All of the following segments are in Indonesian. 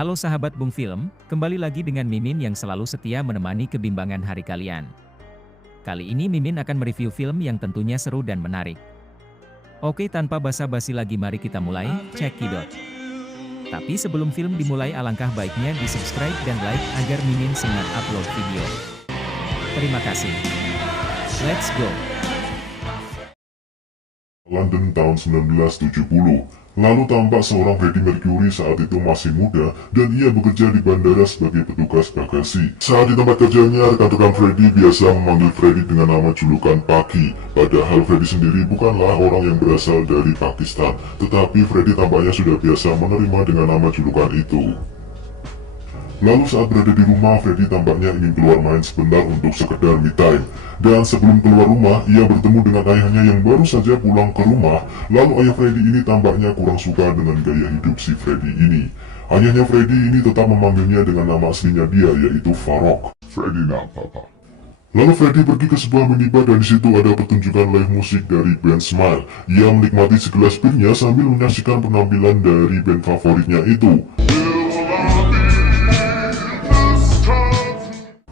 Halo sahabat Bung Film, kembali lagi dengan Mimin yang selalu setia menemani kebimbangan hari kalian. Kali ini Mimin akan mereview film yang tentunya seru dan menarik. Oke, tanpa basa-basi lagi mari kita mulai, cekidot. Tapi sebelum film dimulai alangkah baiknya di subscribe dan like agar Mimin semangat upload video. Terima kasih. Let's go. London tahun 1970. Lalu tampak seorang Freddie Mercury saat itu masih muda dan ia bekerja di bandara sebagai petugas bagasi. Saat di tempat kerjanya, rekan-rekan Freddie biasa memanggil Freddie dengan nama julukan Paki. Padahal Freddie sendiri bukanlah orang yang berasal dari Pakistan, tetapi Freddie tampaknya sudah biasa menerima dengan nama julukan itu. Lalu saat berada di rumah, Freddie tampaknya ingin keluar main sebentar untuk sekedar me time. Dan sebelum keluar rumah, ia bertemu dengan ayahnya yang baru saja pulang ke rumah. Lalu ayah Freddie ini tampaknya kurang suka dengan gaya hidup si Freddie ini. Ayahnya Freddie ini tetap memanggilnya dengan nama aslinya dia, yaitu Farok. Freddie nak papa. Lalu Freddie pergi ke sebuah minibar dan disitu ada pertunjukan live musik dari band Smile. Ia menikmati segelas birnya sambil menyaksikan penampilan dari band favoritnya itu.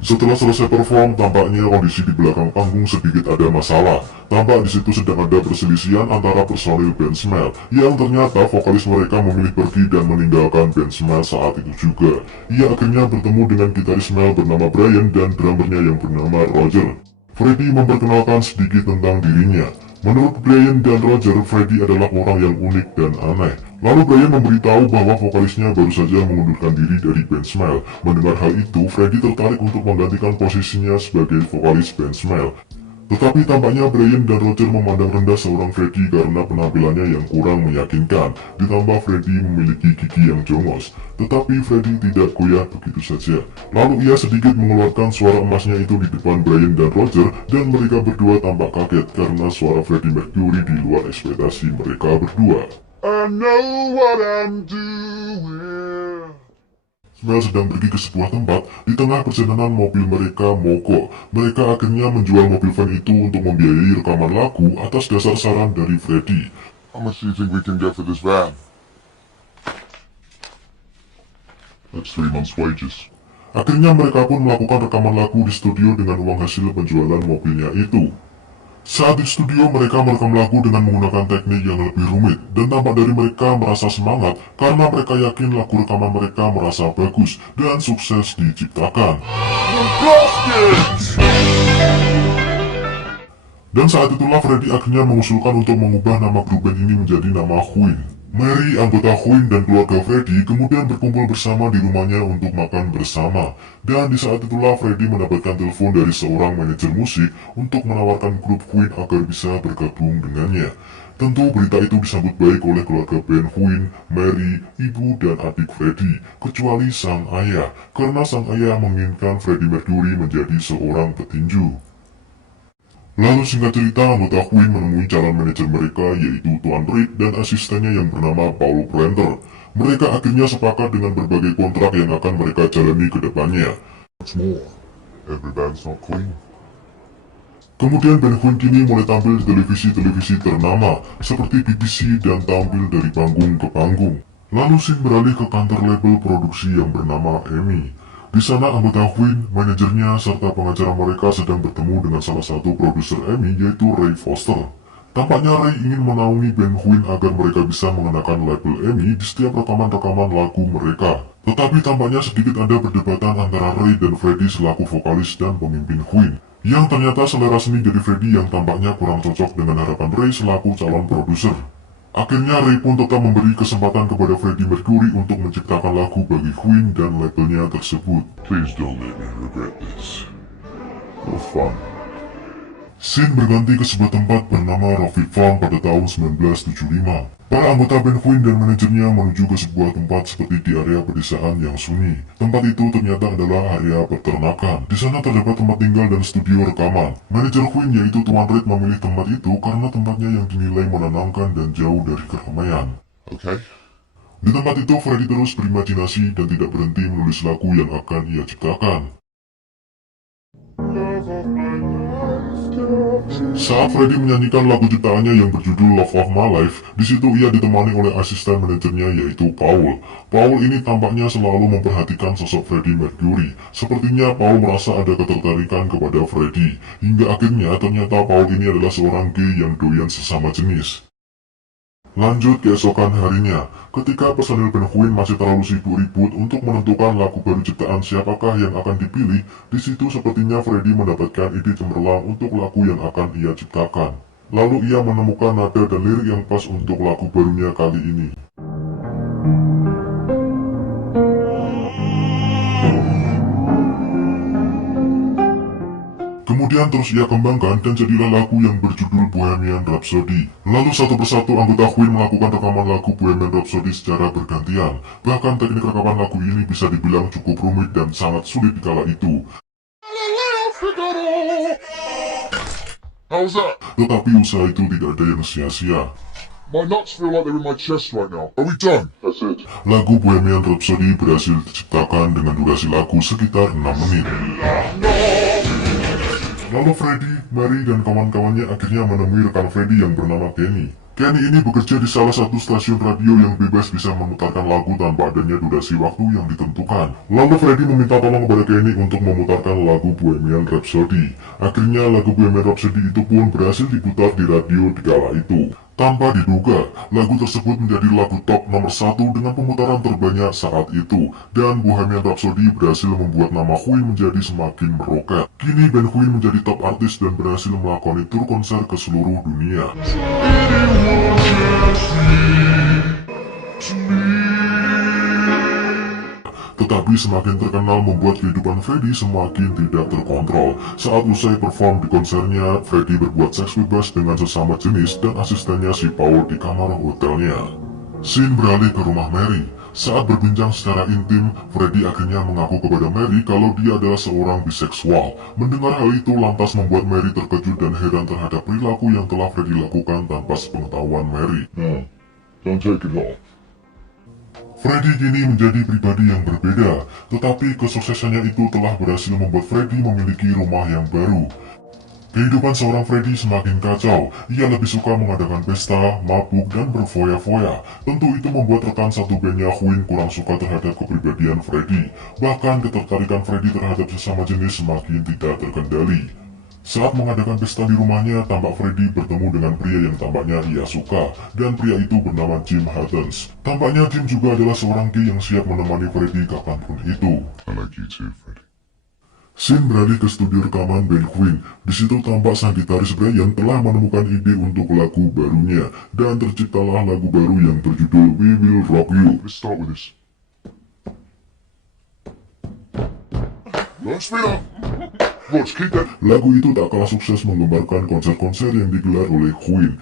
Setelah selesai perform, tampaknya kondisi di belakang panggung sedikit ada masalah. Tampak di situ sedang ada perselisihan antara personil band Smile, yang ternyata vokalis mereka memilih pergi dan meninggalkan band Smile saat itu juga. Ia akhirnya bertemu dengan gitaris Smile bernama Brian dan drummernya yang bernama Roger. Freddie memperkenalkan sedikit tentang dirinya. Menurut Brian dan Roger, Freddie adalah orang yang unik dan aneh. Lalu Brian memberitahu bahwa vokalisnya baru saja mengundurkan diri dari band Smile. Mendengar hal itu, Freddie tertarik untuk menggantikan posisinya sebagai vokalis band Smile. Tetapi tampaknya Brian dan Roger memandang rendah seorang Freddie karena penampilannya yang kurang meyakinkan. Ditambah Freddie memiliki gigi yang jongos. Tetapi Freddie tidak goyah begitu saja. Lalu ia sedikit mengeluarkan suara emasnya itu di depan Brian dan Roger, dan mereka berdua tampak kaget karena suara Freddie Mercury di luar ekspektasi mereka berdua. I know what I'm doing. Smile sedang pergi ke sebuah tempat. Di tengah perjalanan mobil mereka mogok. Mereka akhirnya menjual mobil van itu untuk membiayai rekaman lagu atas dasar saran dari Freddie. How much do you think we can get for this van? That's 3 months wages. Akhirnya mereka pun melakukan rekaman lagu di studio dengan uang hasil penjualan mobilnya itu. Saat di studio, mereka merekam lagu dengan menggunakan teknik yang lebih rumit, dan tampak dari mereka merasa semangat karena mereka yakin lagu rekaman mereka merasa bagus dan sukses diciptakan. Dan saat itulah Freddie akhirnya mengusulkan untuk mengubah nama grup band ini menjadi nama Queen. Mary, anggota Queen dan keluarga Freddie kemudian berkumpul bersama di rumahnya untuk makan bersama. Dan di saat itulah Freddie mendapatkan telepon dari seorang manajer musik untuk menawarkan grup Queen agar bisa bergabung dengannya. Tentu berita itu disambut baik oleh keluarga band Queen, Mary, ibu dan adik Freddie, kecuali sang ayah, karena sang ayah menginginkan Freddie Mercury menjadi seorang petinju. Lalu singkat cerita, anggota Queen menemui calon manajer mereka yaitu Tuan Reid dan asistennya yang bernama Paul Planter. Mereka akhirnya sepakat dengan berbagai kontrak yang akan mereka jalani ke depannya. What's more, every band's not Queen. Kemudian band Queen kini mulai tampil di televisi-televisi ternama seperti BBC dan tampil dari panggung ke panggung. Lalu scene beralih ke kantor label produksi yang bernama EMI. Di sana anggota Queen, manajernya, serta pengacara mereka sedang bertemu dengan salah satu produser EMI yaitu Ray Foster. Tampaknya Ray ingin menaungi band Queen agar mereka bisa mengenakan label EMI di setiap rekaman-rekaman lagu mereka. Tetapi tampaknya sedikit ada perdebatan antara Ray dan Freddie selaku vokalis dan pemimpin Queen. Yang ternyata selera seni dari Freddie yang tampaknya kurang cocok dengan harapan Ray selaku calon produser. Akhirnya Ray pun tetap memberi kesempatan kepada Freddie Mercury untuk menciptakan lagu bagi Queen dan labelnya tersebut. Please don't make me regret this. For fun. Scene berganti ke sebuah tempat bernama Rockville Farm pada tahun 1975. Para anggota band Queen dan manajernya menuju ke sebuah tempat seperti di area pedesaan yang sunyi. Tempat itu ternyata adalah area peternakan. Di sana terdapat tempat tinggal dan studio rekaman. Manajer Queen yaitu Tuan Reid memilih tempat itu karena tempatnya yang dinilai menenangkan dan jauh dari keramaian. Okay. Di tempat itu Freddie terus berimajinasi dan tidak berhenti menulis lagu yang akan ia ciptakan. Saat Freddy menyanyikan lagu ciptaannya yang berjudul Love of My Life, di situ ia ditemani oleh asisten manajernya yaitu Paul. Paul ini tampaknya selalu memperhatikan sosok Freddie Mercury. Sepertinya Paul merasa ada ketertarikan kepada Freddie, hingga akhirnya ternyata Paul ini adalah seorang gay yang doyan sesama jenis. Lanjut keesokan harinya, ketika personil band Queen masih terlalu sibuk ribut untuk menentukan lagu baru ciptaan siapakah yang akan dipilih, di situ sepertinya Freddie mendapatkan ide cemerlang untuk lagu yang akan ia ciptakan. Lalu ia menemukan nada dan lirik yang pas untuk lagu barunya kali ini. Kemudian terus ia kembangkan dan jadilah lagu yang berjudul Bohemian Rhapsody. Lalu satu persatu anggota Queen melakukan rekaman lagu Bohemian Rhapsody secara bergantian. Bahkan teknik rekaman lagu ini bisa dibilang cukup rumit dan sangat sulit di kala itu. How's that? Tetapi usaha itu tidak ada yang sia-sia. My nuts feel like they're in my chest right now. Are we done? That's it. Lagu Bohemian Rhapsody berhasil diciptakan dengan durasi lagu sekitar 6 menit. Lalu Freddie, Mary, dan kawan-kawannya akhirnya menemui rekan Freddie yang bernama Kenny. Kenny ini bekerja di salah satu stasiun radio yang bebas bisa memutarkan lagu tanpa adanya durasi waktu yang ditentukan. Lalu Freddie meminta tolong kepada Kenny untuk memutarkan lagu Bohemian Rhapsody. Akhirnya lagu Bohemian Rhapsody itu pun berhasil diputar di radio di kala itu. Tanpa diduga, lagu tersebut menjadi lagu top nomor 1 dengan pemutaran terbanyak saat itu, dan Bohemian Rhapsody berhasil membuat nama Queen menjadi semakin meroket. Kini band Queen menjadi top artis dan berhasil melakoni tur konser ke seluruh dunia. Tetapi semakin terkenal membuat kehidupan Freddie semakin tidak terkontrol. Saat usai perform di konsernya, Freddie berbuat seks bebas dengan sesama jenis dan asistennya si Paul di kamar hotelnya. Scene beralih ke rumah Mary. Saat berbincang secara intim, Freddie akhirnya mengaku kepada Mary kalau dia adalah seorang biseksual. Mendengar hal itu lantas membuat Mary terkejut dan heran terhadap perilaku yang telah Freddie lakukan tanpa sepengetahuan Mary. Don't take it off. Freddie kini menjadi pribadi yang berbeda, tetapi kesuksesannya itu telah berhasil membuat Freddie memiliki rumah yang baru. Kehidupan seorang Freddie semakin kacau, ia lebih suka mengadakan pesta, mabuk, dan berfoya-foya. Tentu itu membuat rekan satu bandnya Queen kurang suka terhadap kepribadian Freddie. Bahkan ketertarikan Freddie terhadap sesama jenis semakin tidak terkendali. Saat mengadakan pesta di rumahnya, tampak Freddie bertemu dengan pria yang tampaknya ia suka, dan pria itu bernama Jim Hattens. Tampaknya Jim juga adalah seorang gay yang siap menemani Freddie kapanpun itu. I like you too, Freddie. Scene beralih ke studio rekaman band Queen. Di situ tampak sang gitaris Brian telah menemukan ide untuk lagu barunya, dan terciptalah lagu baru yang berjudul We Will Rock You. Let's start with this. Don't speed up. Watch, keep that. Lagu itu tak kalah sukses menggembarkan konser-konser yang digelar oleh Queen.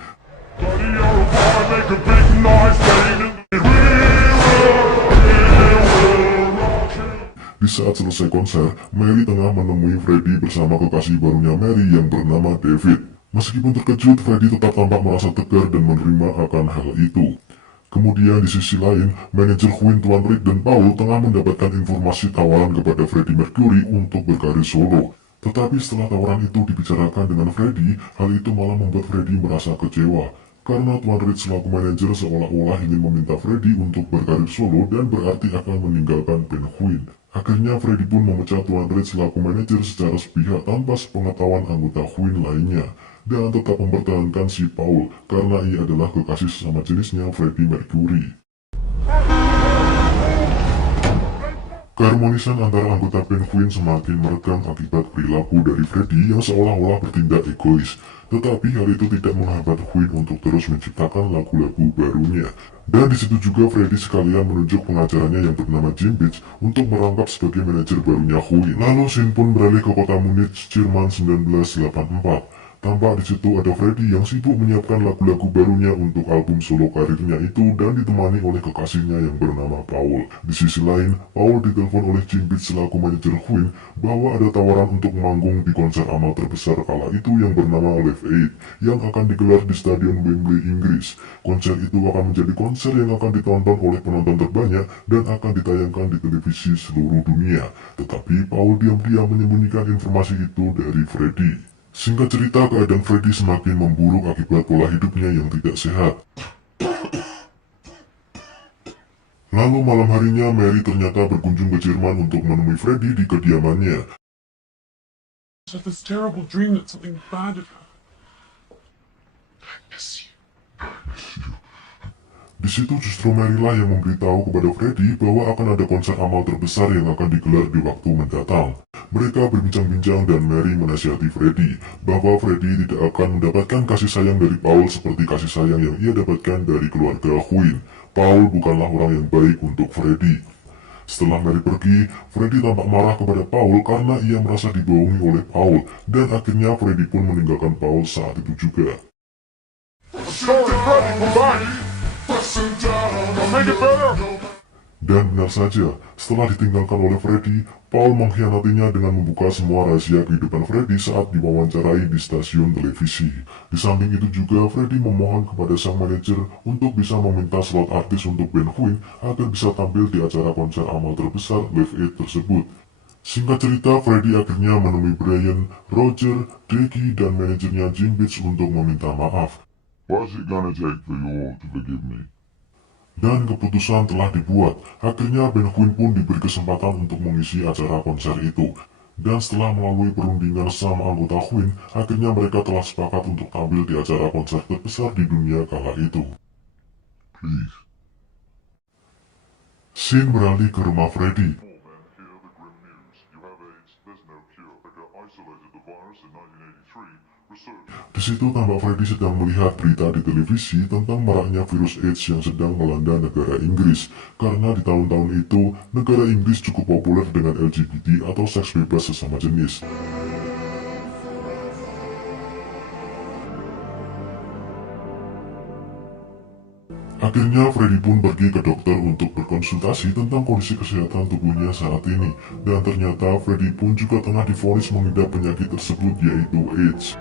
Di saat selesai konser, Mary tengah menemui Freddie bersama kekasih barunya Mary yang bernama David. Meskipun terkejut, Freddie tetap tampak merasa tegar dan menerima akan hal itu. Kemudian di sisi lain, manajer Queen Tuan Rick dan Paul tengah mendapatkan informasi tawaran kepada Freddie Mercury untuk berkarir solo. Tetapi setelah tawaran itu dibicarakan dengan Freddie, hal itu malah membuat Freddie merasa kecewa. Karena Tuan Reed selaku manajer seolah-olah ingin meminta Freddie untuk berkarir solo dan berarti akan meninggalkan band Queen. Akhirnya Freddie pun memecat Tuan Reed selaku manajer secara sepihak tanpa sepengetahuan anggota Queen lainnya. Dan tetap mempertahankan si Paul karena ia adalah kekasih sesama jenisnya Freddie Mercury. Keharmonisan antara anggota band Queen semakin meregang akibat perilaku dari Freddie yang seolah-olah bertindak egois. Tetapi hal itu tidak menghambat Queen untuk terus menciptakan lagu-lagu barunya. Dan disitu juga Freddie sekalian menunjuk pengacaranya yang bernama Jim Beach untuk merangkap sebagai manajer barunya Queen. Lalu scene pun beralih ke kota Munich, Jerman 1984. Tampak di situ ada Freddie yang sibuk menyiapkan lagu-lagu barunya untuk album solo karirnya itu dan ditemani oleh kekasihnya yang bernama Paul. Di sisi lain, Paul ditelepon oleh Jim Beach selaku manajer Queen bahwa ada tawaran untuk manggung di konser amal terbesar kala itu yang bernama Live Aid yang akan digelar di Stadion Wembley, Inggris. Konser itu akan menjadi konser yang akan ditonton oleh penonton terbanyak dan akan ditayangkan di televisi seluruh dunia. Tetapi Paul diam-diam menyembunyikan informasi itu dari Freddie. Singkat cerita, keadaan Freddy semakin memburuk akibat pola hidupnya yang tidak sehat. Lalu malam harinya, Mary ternyata berkunjung ke Jerman untuk menemui Freddy di kediamannya. I had this terrible dream that something bad had happened. I miss you. Di situ justru Mary lah yang memberitahu kepada Freddy bahwa akan ada konser amal terbesar yang akan digelar di waktu mendatang. Mereka berbincang-bincang dan Mary menasihati Freddy bahwa Freddy tidak akan mendapatkan kasih sayang dari Paul seperti kasih sayang yang ia dapatkan dari keluarga Quinn. Paul bukanlah orang yang baik untuk Freddy. Setelah Mary pergi, Freddy tampak marah kepada Paul karena ia merasa dibohongi oleh Paul, dan akhirnya Freddy pun meninggalkan Paul saat itu juga. Sorry, Freddy, come back. I'll make it better. Dan benar saja, setelah ditinggalkan oleh Freddy, Paul mengkhianatinya dengan membuka semua rahasia kehidupan Freddy saat diwawancarai di stasiun televisi. Di samping itu juga, Freddy memohon kepada sang manajer untuk bisa meminta slot artis untuk Ben Quinn agar bisa tampil di acara konser amal terbesar Live Aid tersebut. Singkat cerita, Freddy akhirnya menemui Brian, Roger, Dickie, dan manajernya Jim Beach untuk meminta maaf. What's it gonna take for you all to forgive me? Dan keputusan telah dibuat. Akhirnya Ben Quinn pun diberi kesempatan untuk mengisi acara konser itu. Dan setelah melalui perundingan sama anggota Quinn, akhirnya mereka telah sepakat untuk tampil di acara konser terbesar di dunia kala itu. Please. Scene beralih ke rumah Freddy. Di situ tampak Freddy sedang melihat berita di televisi tentang maraknya virus AIDS yang sedang melanda negara Inggris. Karena di tahun-tahun itu, negara Inggris cukup populer dengan LGBT atau seks bebas sesama jenis. Akhirnya Freddy pun pergi ke dokter untuk berkonsultasi tentang kondisi kesehatan tubuhnya saat ini. Dan ternyata Freddy pun juga tengah divonis mengidap penyakit tersebut, yaitu AIDS.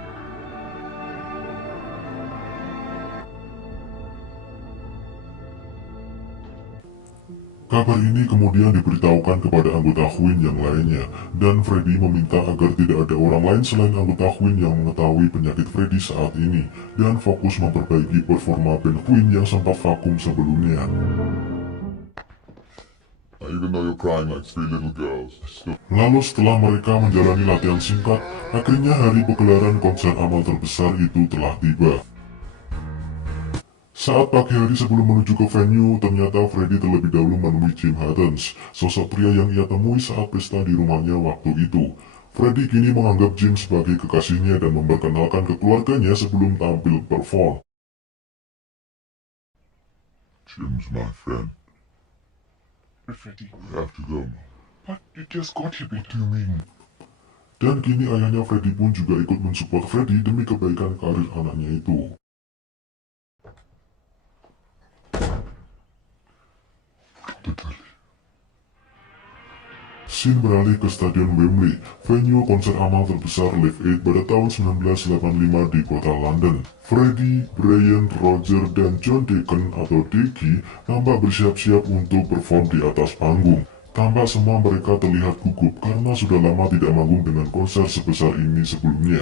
Kabar ini kemudian diberitahukan kepada anggota Quinn yang lainnya, dan Freddy meminta agar tidak ada orang lain selain anggota Quinn yang mengetahui penyakit Freddy saat ini, dan fokus memperbaiki performa band Quinn yang sempat vakum sebelumnya. Even though you're crying like three little girls, Lalu setelah mereka menjalani latihan singkat, akhirnya hari pegelaran konser amal terbesar itu telah tiba. Saat pagi hari sebelum menuju ke venue, ternyata Freddy terlebih dahulu menemui Jim Haddens, sosok pria yang ia temui saat pesta di rumahnya waktu itu. Freddy kini menganggap Jim sebagai kekasihnya dan memperkenalkan ke keluarganya sebelum tampil perform. Jim's my friend. Freddy, We have to go. but you just got here, What do you mean? Dan kini ayahnya Freddy pun juga ikut mensupport Freddy demi kebaikan karir anaknya itu. Literally. Scene beralih ke Stadion Wembley, venue konser amal terbesar Live Aid pada tahun 1985 di kota London. Freddy, Brian, Roger, dan John Deacon atau Dickie tampak bersiap-siap untuk perform di atas panggung. Tampak semua mereka terlihat gugup karena sudah lama tidak manggung dengan konser sebesar ini sebelumnya.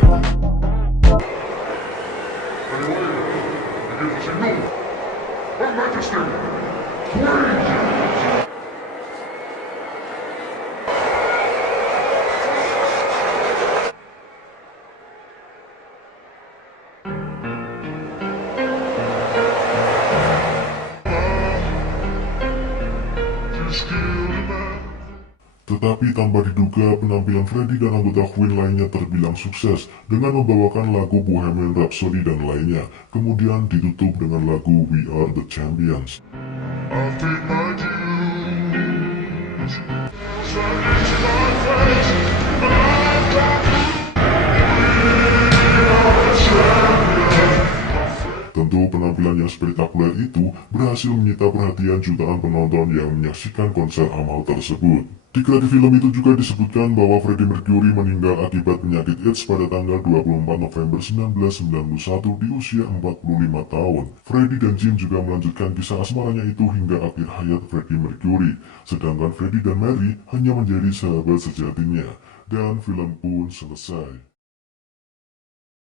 Tetapi tanpa diduga, penampilan Freddy dan anggota Queen lainnya terbilang sukses dengan membawakan lagu Bohemian Rhapsody dan lainnya, kemudian ditutup dengan lagu We Are The Champions. Tentu penampilan yang spektakuler itu berhasil menyita perhatian jutaan penonton yang menyaksikan konser amal tersebut. Di kredit film itu juga disebutkan bahwa Freddie Mercury meninggal akibat penyakit AIDS pada tanggal 24 November 1991 di usia 45 tahun. Freddie dan Jim juga melanjutkan kisah asmaranya itu hingga akhir hayat Freddie Mercury, sedangkan Freddie dan Mary hanya menjadi sahabat sejatinya. Dan film pun selesai.